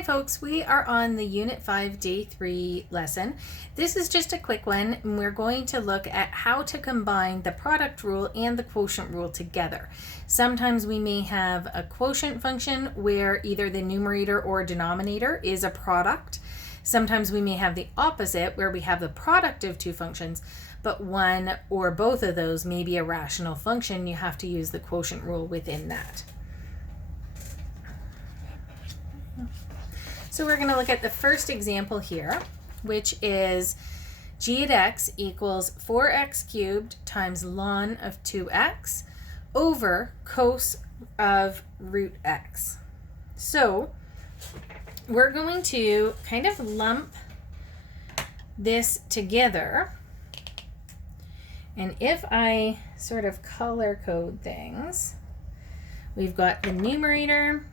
Hi folks, we are on the Unit 5 Day 3 lesson. This is just a quick one and we're going to look at how to combine the product rule and the quotient rule together. Sometimes we may have a quotient function where either the numerator or denominator is a product. Sometimes we may have the opposite where we have the product of two functions, but one or both of those may be a rational function. You have to use the quotient rule within that. So we're going to look at the first example here, which is g at x equals 4x cubed times ln of 2x over cos of root x. So we're going to kind of lump this together. And if I sort of color code things, we've got the numerator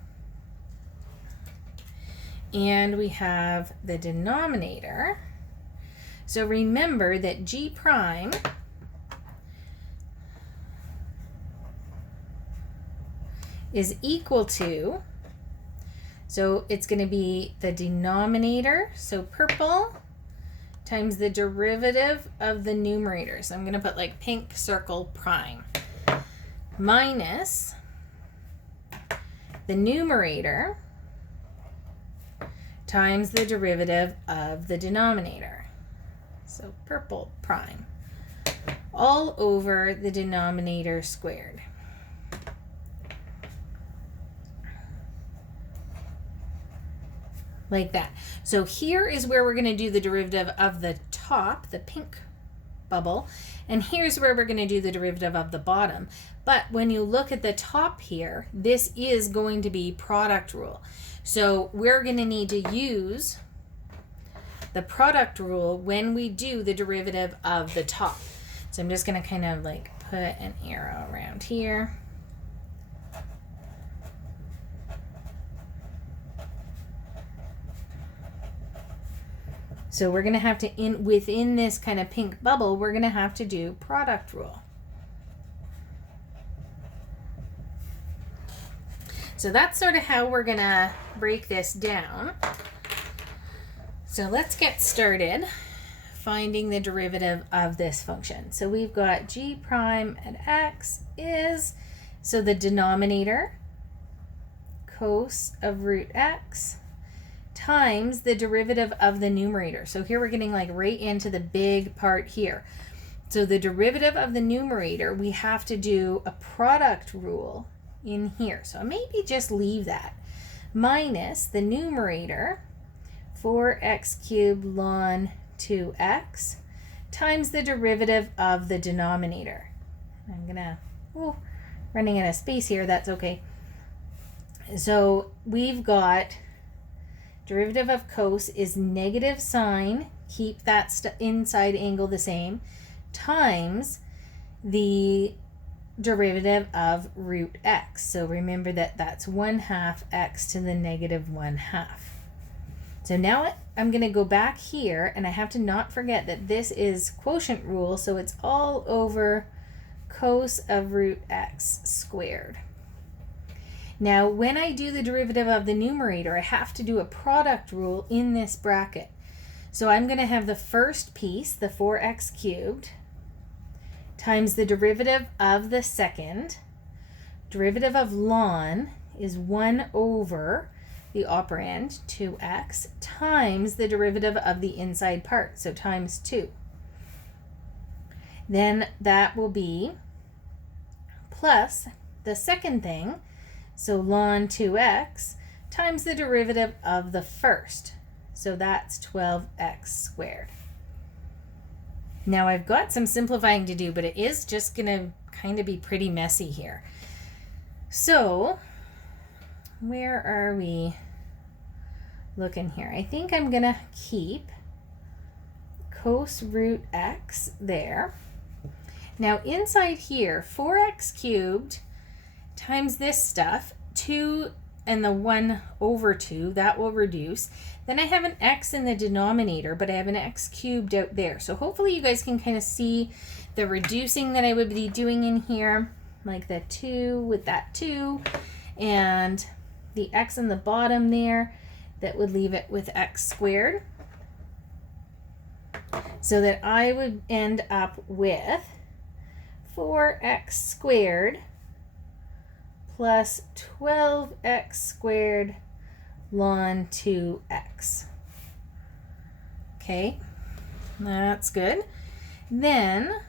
and we have the denominator. So remember that g prime is equal to, so it's going to be the denominator, so purple, times the derivative of the numerator. So I'm going to put like pink circle prime, minus the numerator times the derivative of the denominator. So purple prime, all over the denominator squared. Like that. So here is where we're going to do the derivative of the top, the pink bubble, and here's where we're going to do the derivative of the bottom. But when you look at the top here, this is going to be product rule. So we're going to need to use the product rule when we do the derivative of the top. So I'm just going to kind of like put an arrow around here. So we're going to have to, within this kind of pink bubble, we're going to have to do product rule. So that's sort of how we're going to break this down. So let's get started finding the derivative of this function. So we've got g prime at x is, so the denominator, cos of root x, times the derivative of the numerator. So here we're getting like right into the big part here. So the derivative of the numerator, we have to do a product rule in here. So maybe just leave that. Minus the numerator, 4x cubed ln 2x, times the derivative of the denominator. I'm gonna, running out of space here, that's okay. So we've got derivative of cos is negative sign, keep that inside angle the same, times the derivative of root x. So remember that that's 1/2 x to the negative 1/2. So now I'm going to go back here, and I have to not forget that this is quotient rule, so it's all over cos of root x squared. Now when I do the derivative of the numerator, I have to do a product rule in this bracket. So I'm going to have the first piece, the 4x cubed, times the derivative of the second. Derivative of ln is 1 over the operand, 2x, times the derivative of the inside part, so times 2. Then that will be plus the second thing, so ln 2x, times the derivative of the first, so that's 12x squared. Now I've got some simplifying to do, but it is just going to kind of be pretty messy here. So where are we looking here? I think I'm going to keep cos root x there. Now inside here, 4x cubed times this stuff, 2 and the 1 over 2, that will reduce. Then I have an x in the denominator, but I have an x cubed out there. So hopefully you guys can kind of see the reducing that I would be doing in here, like the 2 with that 2, and the x in the bottom there. that would leave it with x squared. So that I would end up with 4x squared plus 12x squared ln 2x. Okay, that's good. Then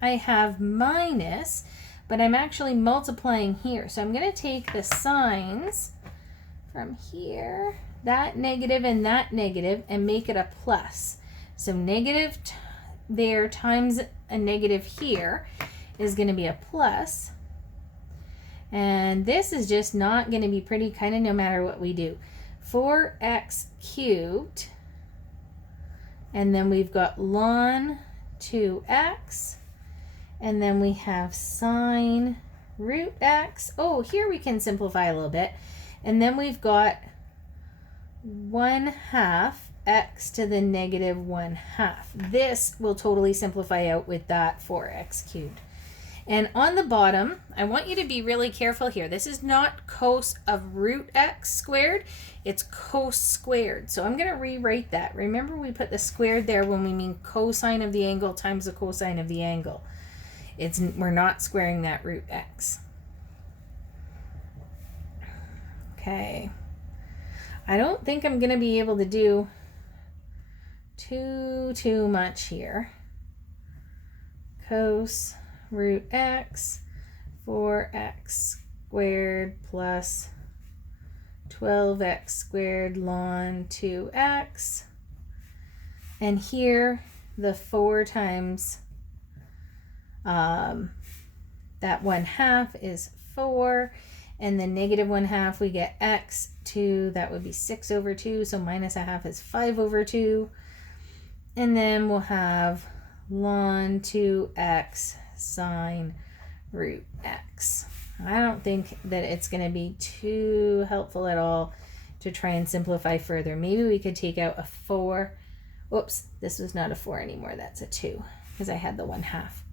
I have minus, but I'm actually multiplying here. So I'm going to take the signs from here, that negative and that negative, and make it a plus. So negative there times a negative here is going to be a plus. And this is just not going to be pretty, kind of no matter what we do. 4x cubed. And then we've got ln 2x. And then we have sine root x. Oh, here we can simplify a little bit. And then we've got 1/2 x to the negative 1/2. This will totally simplify out with that 4x cubed. And on the bottom, I want you to be really careful here. This is not cos of root x squared, it's cos squared. So I'm going to rewrite that. Remember, we put the squared there when we mean cosine of the angle times the cosine of the angle. We're not squaring that root x. Okay. I don't think I'm going to be able to do too much here. Cos root x, 4x squared plus 12x squared ln 2x. And here the 4 times that 1/2 is 4. And the negative 1/2, we get x, 2, that would be 6/2, so minus 1/2 is 5/2. And then we'll have ln 2x sine root x. I don't think that it's going to be too helpful at all to try and simplify further. Maybe we could take out a 4. Whoops, this was not a 4 anymore, that's a 2, because I had the 1/2.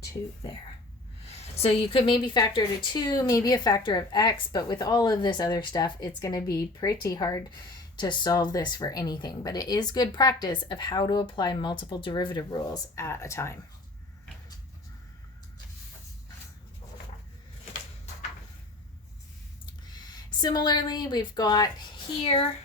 2 there. So you could maybe factor it a 2, maybe a factor of x, but with all of this other stuff, it's going to be pretty hard to solve this for anything. But it is good practice of how to apply multiple derivative rules at a time. Similarly, we've got here,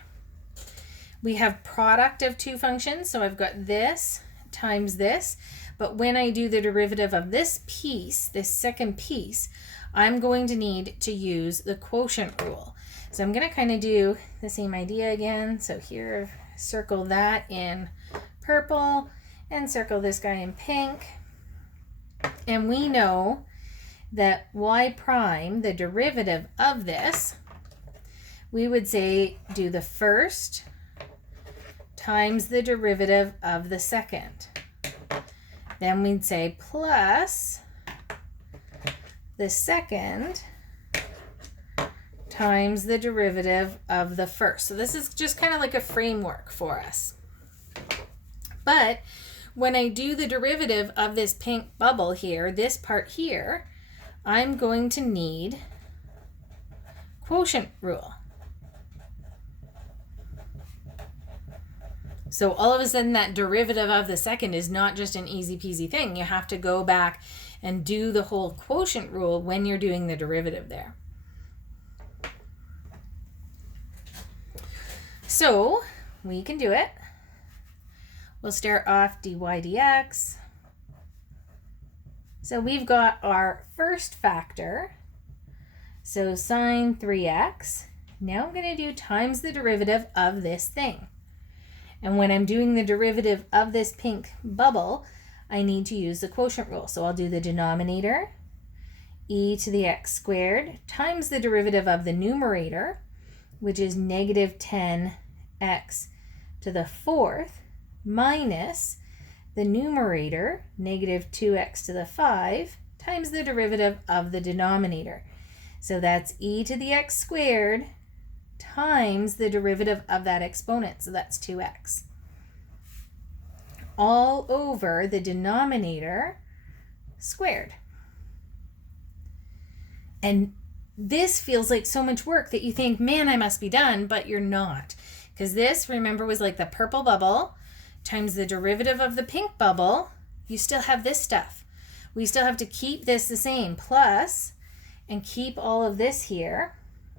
we have product of two functions. So I've got this times this. But when I do the derivative of this piece, this second piece, I'm going to need to use the quotient rule. So I'm going to kind of do the same idea again. So here, circle that in purple and circle this guy in pink. And we know that y prime, the derivative of this, we would say do the first times the derivative of the second. Then we'd say plus the second times the derivative of the first. So this is just kind of like a framework for us. But when I do the derivative of this pink bubble here, this part here, I'm going to need quotient rule. So all of a sudden that derivative of the second is not just an easy peasy thing. You have to go back and do the whole quotient rule when you're doing the derivative there. So we can do it. We'll start off dy dx. So we've got our first factor. So sine 3x. Now I'm going to do times the derivative of this thing. And when I'm doing the derivative of this pink bubble, I need to use the quotient rule. So I'll do the denominator, e to the x squared, times the derivative of the numerator, which is negative 10x to the 4th, minus the numerator, negative 2x to the 5, times the derivative of the denominator. So that's e to the x squared times the derivative of that exponent, so that's 2x, all over the denominator squared. And this feels like so much work that you think, man, I must be done, but you're not. Because this, remember, was like the purple bubble times the derivative of the pink bubble. You still have this stuff. We still have to keep this the same, plus, and keep all of this here,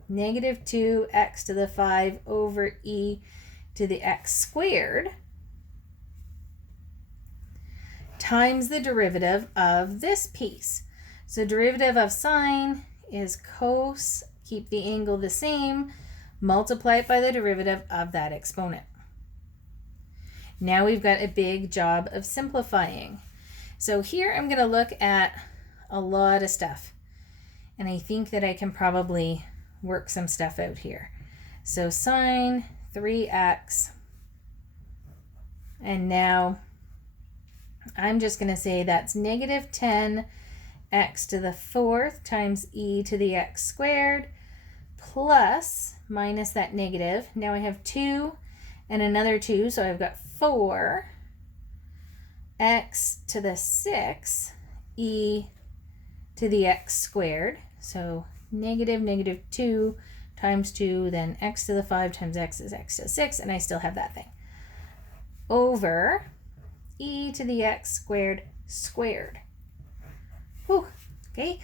negative 2x to the 5 over e to the x squared times the derivative of this piece. So derivative of sine is cos, keep the angle the same, multiply it by the derivative of that exponent. Now we've got a big job of simplifying. So here I'm going to look at a lot of stuff, and I think that I can probably work some stuff out here. So sine 3x, and now I'm just going to say that's negative 10 x to the 4th times e to the x squared plus minus that negative. Now I have 2 and another 2, so I've got 4 x to the 6 e to the x squared. So negative 2 times 2, then x to the 5 times x is x to the 6, and I still have that thing, over e to the x squared squared. Whew. Okay,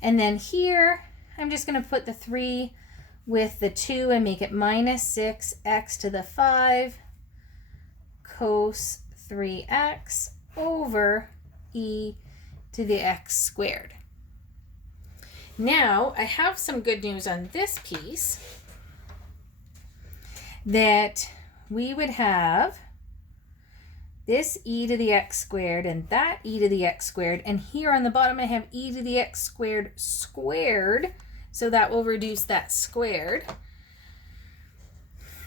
and then here I'm just going to put the 3 with the 2 and make it minus 6x to the 5 cos 3x over e to the x squared. Now I have some good news on this piece, that we would have this e to the x squared and that e to the x squared, and here on the bottom I have e to the x squared squared, so that will reduce that squared,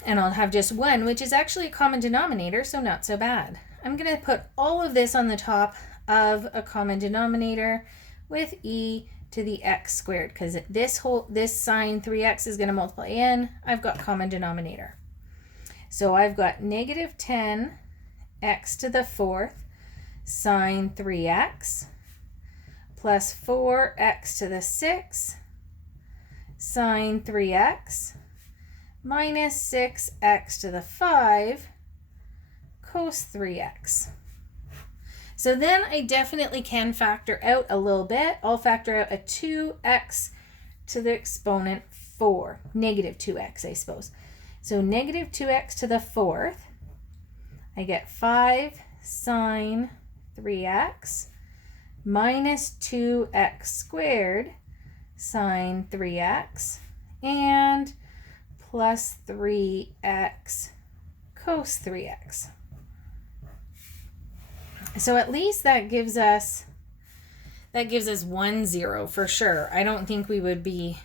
and I'll have just 1, which is actually a common denominator, so not so bad. I'm going to put all of this on the top of a common denominator with e to the x squared, because this sine 3x is going to multiply in. I've got common denominator. So I've got negative 10 x to the 4th sine 3x plus 4x to the 6 sine 3x minus 6x to the 5 cos 3x. So then I definitely can factor out a little bit. I'll factor out a 2x to the exponent 4, negative 2x, I suppose. So negative 2x to the 4th, I get 5 sine 3x minus 2x squared sine 3x and plus 3x cos 3x. So at least that gives us 1 0 for sure. I don't think we would be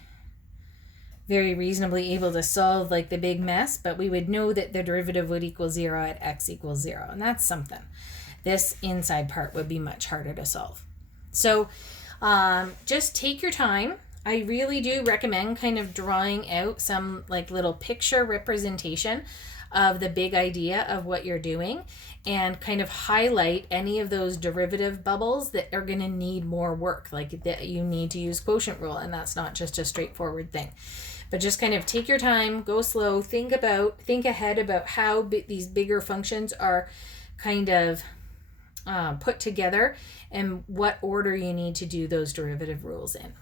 very reasonably able to solve like the big mess, but we would know that the derivative would equal 0 at x equals 0, and that's something. This inside part would be much harder to solve. So just take your time. I really do recommend kind of drawing out some like little picture representation of the big idea of what you're doing, and kind of highlight any of those derivative bubbles that are going to need more work, like that you need to use quotient rule, and that's not just a straightforward thing. But just kind of take your time, go slow, think ahead about how these bigger functions are kind of put together and what order you need to do those derivative rules in.